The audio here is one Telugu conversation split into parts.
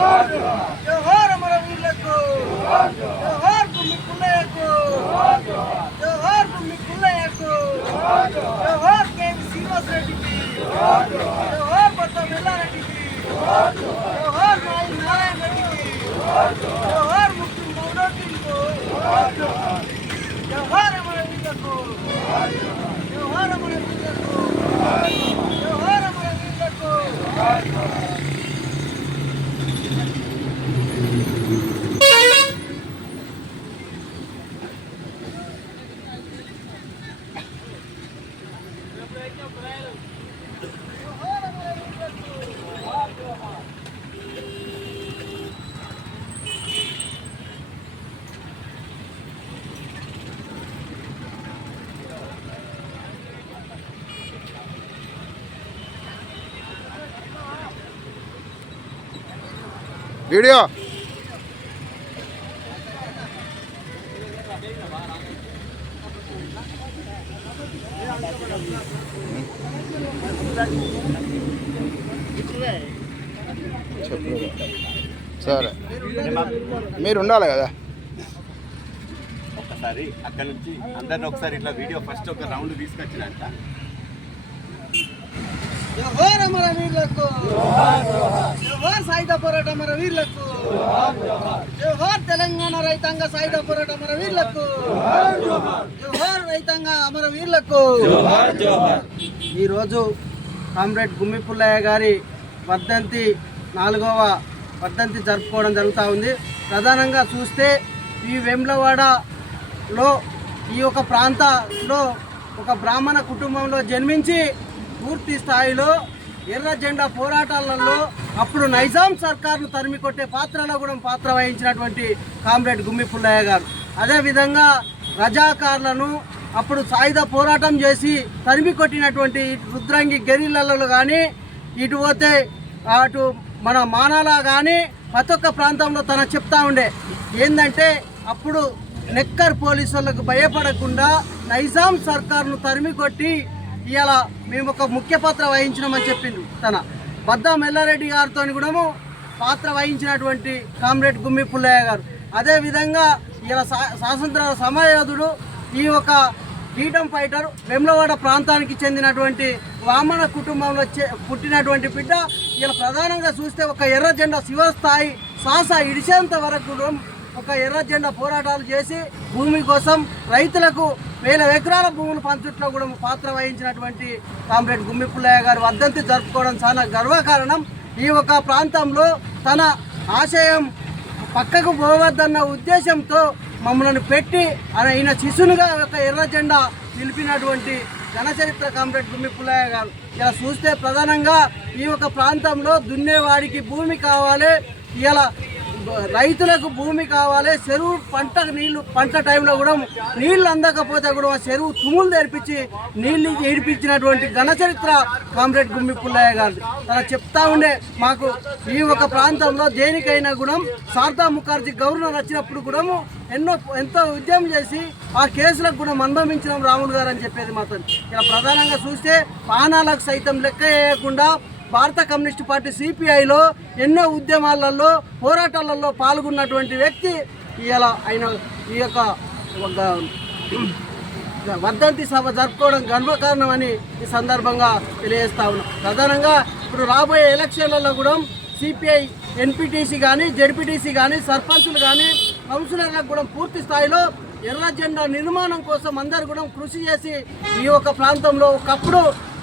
జోహార్ అమరవీరులకు, జోహార్ భూమి పుల్లయ్యకు, జోహార్ భూమి పుల్లయ్యకు, జోహార్ కేవి శ్రీనివాస్ రెడ్డికి, జోహార్ బొత్స వెల్లారెడ్డికి, జోహార్ నారాయణ రెడ్డికి, జోహార్ ముఖ్య మౌనోటీలకు, జోహార్ అమరవీరులకు, జోహార్ అమరవీరులకు, జోహార్ అమరవీరులకు. వీడియో సరే మీరు ఉండాలి కదా. ఒక్కసారి అక్కడ నుంచి అందరిని ఒకసారి ఇట్లా వీడియో ఫస్ట్ ఒక రౌండ్ తీసుకొచ్చినాక జోహార్ అమరవీరులకు, జోహార్ సాయుధ పోరాట అమరవీరులకు, జోహార్ తెలంగాణ రైతాంగ సాయుధ పోరాట అమరవీరులకు, జోహార్ రైతాంగ అమరవీరులకు. ఈరోజు కామ్రేడ్ గుమ్మి పుల్లయ్య గారి వర్ధంతి 4వ వర్ధంతి జరుపుకోవడం జరుగుతూ ఉంది. ప్రధానంగా చూస్తే ఈ వేములవాడలో ఈ యొక్క ప్రాంతంలో ఒక బ్రాహ్మణ కుటుంబంలో జన్మించి పూర్తి స్థాయిలో ఎర్ర జెండా పోరాటాలలో అప్పుడు నైజాం సర్కార్ను తరిమి కొట్టే పాత్రలో కూడా పాత్ర వహించినటువంటి కామ్రేడ్ గుమ్మి పుల్లయ్య గారు. అదేవిధంగా రజాకార్లను అప్పుడు సాయుధ పోరాటం చేసి తరిమి కొట్టినటువంటి రుద్రంగి గెరిల్లలో కానీ ఇటు పోతే అటు మన మానాల కానీ ప్రతి ఒక్క ప్రాంతంలో తన చెప్తా ఉండే ఏంటంటే అప్పుడు నెక్కర్ పోలీసులకు భయపడకుండా నైజాం సర్కార్ను తరిమి కొట్టి ఇవాళ మేము ఒక ముఖ్య పాత్ర వహించినామని చెప్పిండు. తన బద్దా మెల్లారెడ్డి గారితో కూడా పాత్ర వహించినటువంటి కామ్రేడ్ గుమ్మి పుల్లయ్య గారు. అదేవిధంగా ఇలా స్వాతంత్ర సమరయోధుడు, ఈ ఒక ఫ్రీడమ్ ఫైటర్, వేములవాడ ప్రాంతానికి చెందినటువంటి వామన కుటుంబంలో పుట్టినటువంటి బిడ్డ. ఇలా ప్రధానంగా చూస్తే ఒక ఎర్ర జెండా శివస్థాయి శ్వాస ఇడిచేంత వరకు ఒక ఎర్ర జెండా పోరాటాలు చేసి భూమి కోసం రైతులకు 1000 ఎకరాల భూములు పంచుట్లో కూడా పాత్ర వహించినటువంటి కామ్రేడ్ గుమ్మి పుల్లయ్య గారు వర్ధంతి జరుపుకోవడం చాలా గర్వకారణం. ఈ ఒక ప్రాంతంలో తన ఆశయం పక్కకు పోవద్దన్న ఉద్దేశంతో మమ్మల్ని పెట్టి ఆయన శిశునుగా ఒక ఎర్ర జెండా నిలిపినటువంటి ఘనచరిత్ర కామ్రేడ్ గుమ్మి పుల్లయ్య గారు. ఇలా చూస్తే ప్రధానంగా ఈ ఒక ప్రాంతంలో దున్నేవాడికి భూమి కావాలి, ఇలా రైతులకు భూమి కావాలి, చెరువు పంట టైంలో కూడా నీళ్లు అందకపోతే కూడా చెరువు తుమ్ములు తెరిపించి నీళ్లు ఏడిపించినటువంటి ఘనచరిత్ర కామ్రేడ్ గుమ్మి పుల్లయ్య గారు. అలా చెప్తా ఉండే మాకు ఈ ఒక ప్రాంతంలో దేనికైనా కూడా శారదా ముఖర్జీ గవర్నర్ వచ్చినప్పుడు కూడా ఎంతో ఉద్యమం చేసి ఆ కేసులకు కూడా అనుభవించిన రాములు గారు అని చెప్పేది మాత్రం. ఇలా ప్రధానంగా చూస్తే పానాలకు సైతం లెక్క వేయకుండా భారత కమ్యూనిస్టు పార్టీ సిపిఐలో ఎన్నో ఉద్యమాలలో పోరాటాలలో పాల్గొన్నటువంటి వ్యక్తి ఇలా ఆయన ఈ యొక్క వర్ధంతి సభ జరుపుకోవడం గర్వకారణమని ఈ సందర్భంగా తెలియజేస్తా ఉన్నాం. ప్రధానంగా ఇప్పుడు రాబోయే ఎలక్షన్లలో కూడా సిపిఐ ఎన్పిటిసి కానీ జెడ్పీటీసీ కానీ సర్పంచులు కానీ కౌన్సిలర్లకు కూడా పూర్తి స్థాయిలో ఎర్ర జెండా నిర్మాణం కోసం అందరూ కూడా కృషి చేసి ఈ యొక్క ప్రాంతంలో ఒకప్పుడు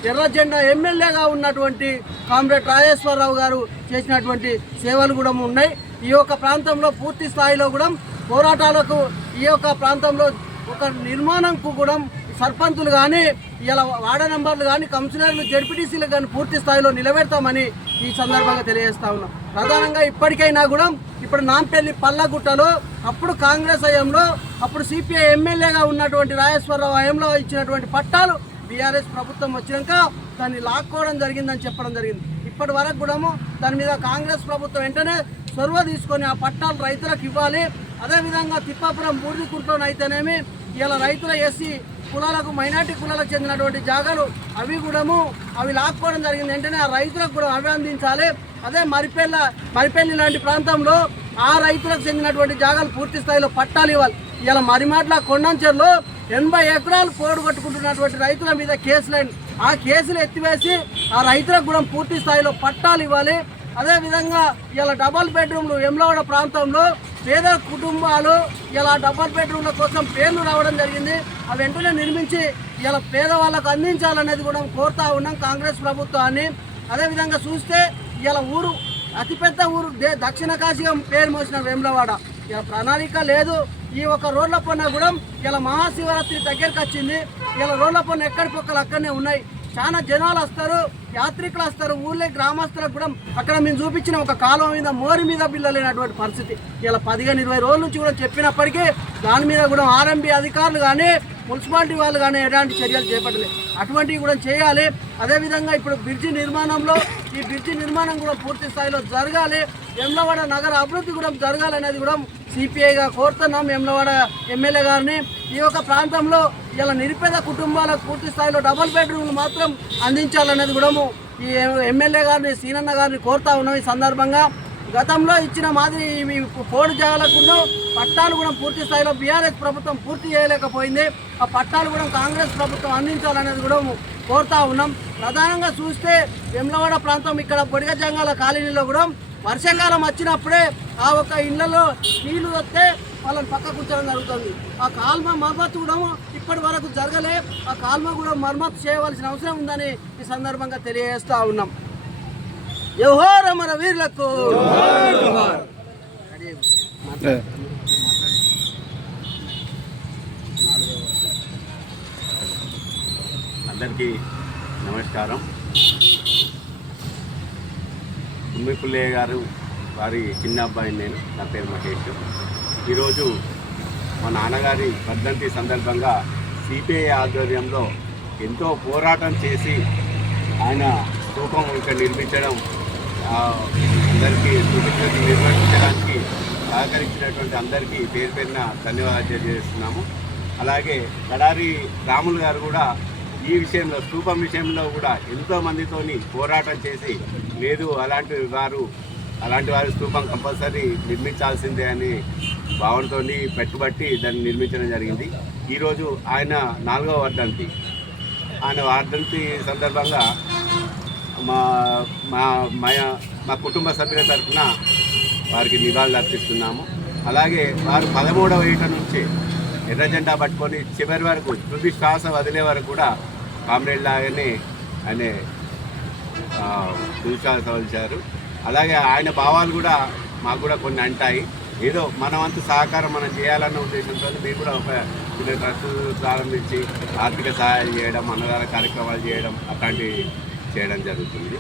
ఎర్ర జెండా ఎమ్మెల్యేగా ఉన్నటువంటి కామ్రేడ్ రాజేశ్వరరావు గారు చేసినటువంటి సేవలు కూడా ఉన్నాయి. ఈ యొక్క ప్రాంతంలో పూర్తి స్థాయిలో కూడా పోరాటాలకు ఈ యొక్క ప్రాంతంలో ఒక నిర్మాణంకు కూడా సర్పంచులు కానీ ఇలా వార్డు నంబర్లు కానీ కౌన్సిలర్లు జెడ్పీటీసీలు కానీ పూర్తి స్థాయిలో నిలబెడతామని ఈ సందర్భంగా తెలియజేస్తా ఉన్నాం. ప్రధానంగా ఇప్పటికైనా కూడా ఇప్పుడు నాంపల్లి పల్లగుట్టలో అప్పుడు కాంగ్రెస్ హయాంలో అప్పుడు సిపిఐ ఎమ్మెల్యేగా ఉన్నటువంటి రాజేశ్వరరావు హయాంలో ఇచ్చినటువంటి పట్టాలు బీఆర్ఎస్ ప్రభుత్వం వచ్చినాక దాన్ని లాక్కోవడం జరిగిందని చెప్పడం జరిగింది. ఇప్పటి వరకు కూడా దాని మీద కాంగ్రెస్ ప్రభుత్వం వెంటనే చొరవ తీసుకొని ఆ పట్టాలు రైతులకు ఇవ్వాలి. అదేవిధంగా తిప్పాపురం బూర్దికుంటలోనైతేనేమి ఇలా రైతుల ఎస్సీ కులాలకు మైనార్టీ కులాలకు చెందినటువంటి జాగాలు అవి లాక్కోవడం జరిగింది. వెంటనే ఆ రైతులకు కూడా అవి అందించాలి. అదే మరిపల్లి లాంటి ప్రాంతంలో ఆ రైతులకు చెందినటువంటి జాగాలు పూర్తి స్థాయిలో పట్టాలు ఇవ్వాలి. ఇలా మరిమాట్ల కొండంచెర్లో 80 ఎకరాలు పోడు కొట్టుకుంటున్నటువంటి రైతుల మీద కేసులైన ఆ కేసులు ఎత్తివేసి ఆ రైతులకు కూడా పూర్తి స్థాయిలో పట్టాలు ఇవ్వాలి. అదేవిధంగా ఇలా డబల్ బెడ్రూమ్లు వెమ్లవాడ ప్రాంతంలో పేద కుటుంబాలు ఇలా డబల్ బెడ్రూమ్ల కోసం పేర్లు రావడం జరిగింది. ఆ వెంటనే నిర్మించి ఇలా పేదవాళ్ళకు అందించాలనేది కూడా కోరుతా ఉన్నాం కాంగ్రెస్ ప్రభుత్వాన్ని. అదేవిధంగా చూస్తే ఇలా ఊరు అతిపెద్ద ఊరు దక్షిణ కాశీగా పేరు మోసిన వేములవాడ ఇలా ప్రణాళిక లేదు. ఈ ఒక రోడ్ల పన్ను కూడా ఇలా మహాశివరాత్రి దగ్గరికి వచ్చింది. ఇలా రోడ్ల పన్ను ఎక్కడి పక్కలు అక్కడనే ఉన్నాయి. చాలా జనాలు వస్తారు, యాత్రికులు వస్తారు, ఊళ్ళో గ్రామస్తులకు కూడా అక్కడ మేము చూపించిన ఒక కాలువ మీద మోరి మీద బిల్లు లేనటువంటి పరిస్థితి. ఇలా 15-20 రోజుల నుంచి కూడా చెప్పినప్పటికీ దాని మీద కూడా ఆర్ఎంబీ అధికారులు కానీ మున్సిపాలిటీ వాళ్ళు కానీ ఎలాంటి చర్యలు చేపట్టలేదు. అటువంటివి కూడా చేయాలి. అదేవిధంగా ఇప్పుడు బ్రిడ్జి నిర్మాణంలో ఈ బ్రిడ్జి నిర్మాణం కూడా పూర్తి స్థాయిలో జరగాలి. వేములవాడ నగర అభివృద్ధి కూడా జరగాలనేది కూడా సిపిఐగా కోరుతున్నాం వేములవాడ ఎమ్మెల్యే గారిని. ఈ యొక్క ప్రాంతంలో ఇలా నిరుపేద కుటుంబాలకు పూర్తి స్థాయిలో డబుల్ బెడ్రూమ్లు మాత్రం అందించాలనేది కూడా ఈ ఎమ్మెల్యే గారిని సీనన్న గారిని కోరుతా ఉన్నాం. ఈ సందర్భంగా గతంలో ఇచ్చిన మాదిరి ఇవి పోడు జాగాలకు పట్టాలు కూడా పూర్తి స్థాయిలో బీఆర్ఎస్ ప్రభుత్వం పూర్తి చేయలేకపోయింది. ఆ పట్టాలు కూడా కాంగ్రెస్ ప్రభుత్వం అందించాలనేది కూడా కోరుతా ఉన్నాం. ప్రధానంగా చూస్తే వేములవాడ ప్రాంతం ఇక్కడ బొడిగ జంగాల కాలనీలో కూడా వర్షాకాలం వచ్చినప్పుడే ఆ ఒక ఇళ్లలో నీళ్లు వస్తే వాళ్ళని పక్క కూర్చోడం జరుగుతుంది. ఆ కాల్మ మరమ్మతు కూడా ఇప్పటి వరకు జరగలే. ఆ కాల్మ కూడా మరమ్మతు చేయవలసిన అవసరం ఉందని ఈ సందర్భంగా తెలియజేస్తూ ఉన్నాం. జోహార్ అమర వీరులకు. అందరికీ నమస్కారం. గుమ్మి పుల్లయ్య గారు వారి చిన్న అబ్బాయిని నేను, నా పేరు మహేష్. ఈరోజు మా నాన్నగారి వర్ధంతి సందర్భంగా సిపిఐ ఆధ్వర్యంలో ఎంతో పోరాటం చేసి ఆయన స్తూపం ఇక్కడ నిర్మించడం, అందరికీ స్థూపం నిర్వహించడానికి సహకరించినటువంటి అందరికీ పేరు పేరున ధన్యవాదాలు తెలియజేస్తున్నాము. అలాగే కడారి రాములు గారు కూడా ఈ విషయంలో స్తూపం విషయంలో కూడా ఎంతోమందితోని పోరాటం చేసి లేదు అలాంటి వారి స్తూపం కంపల్సరీ నిర్మించాల్సిందే అని భావనతో పెట్టుబట్టి దాన్ని నిర్మించడం జరిగింది. ఈరోజు ఆయన 4వ వర్ధంతి. ఆయన వర్ధంతి సందర్భంగా మా కుటుంబ సభ్యుల తరఫున వారికి నివాళులు అర్పిస్తున్నాము. అలాగే వారు 13వ ఏట నుంచి ఎర్ర జెండా పట్టుకొని చివరి వరకు తుది శ్వాస వదిలే వరకు కూడా కామ్రేడ్ లాగానే ఆయన తుది శ్వాస వదిలిచారు. అలాగే ఆయన భావాలు కూడా మాకు కూడా కొన్ని అంటాయి. ఏదో మన వంతు సహకారం మనం చేయాలన్న ఉద్దేశంతో మేము కూడా ఒక చిన్న ట్రస్ట్ ప్రారంభించి ఆర్థిక సహాయం చేయడం, అన్నదాన కార్యక్రమాలు చేయడం అట్లాంటివి చేయడం జరుగుతుంది.